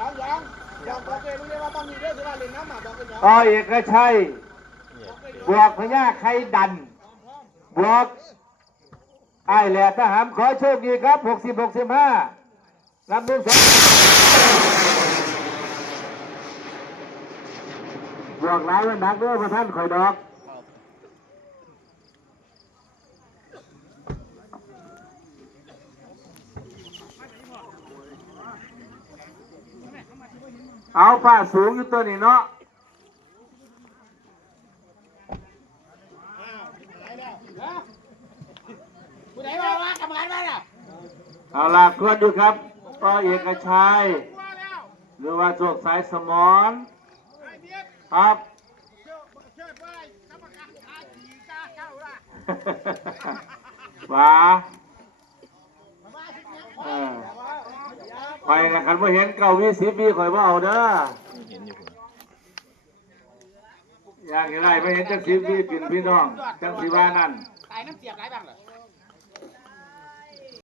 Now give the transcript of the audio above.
อ้อเอกชัยบวกพญาไข่ดันบวกไอ้แหล่ทหารขอโชคดีครับ60-65ลำดึงบวกหลายวันนักด้วยพระท่านข่อยดอกเอาป้าสูงอยู่ตัวนี้เนาะเอาล่ะทวนดูครับก็เอกชัยหรือว่าโชคสายสมรครับว้าไปนะครับว่าเห็นเก่า20 ปีข่อยว่าเอาเด้ออย่างไรไม่เห็นจัง10 ปีเป็นพี่น้องจังสิว่านั่นตายน้ำเสียบไรบ้างเหรอ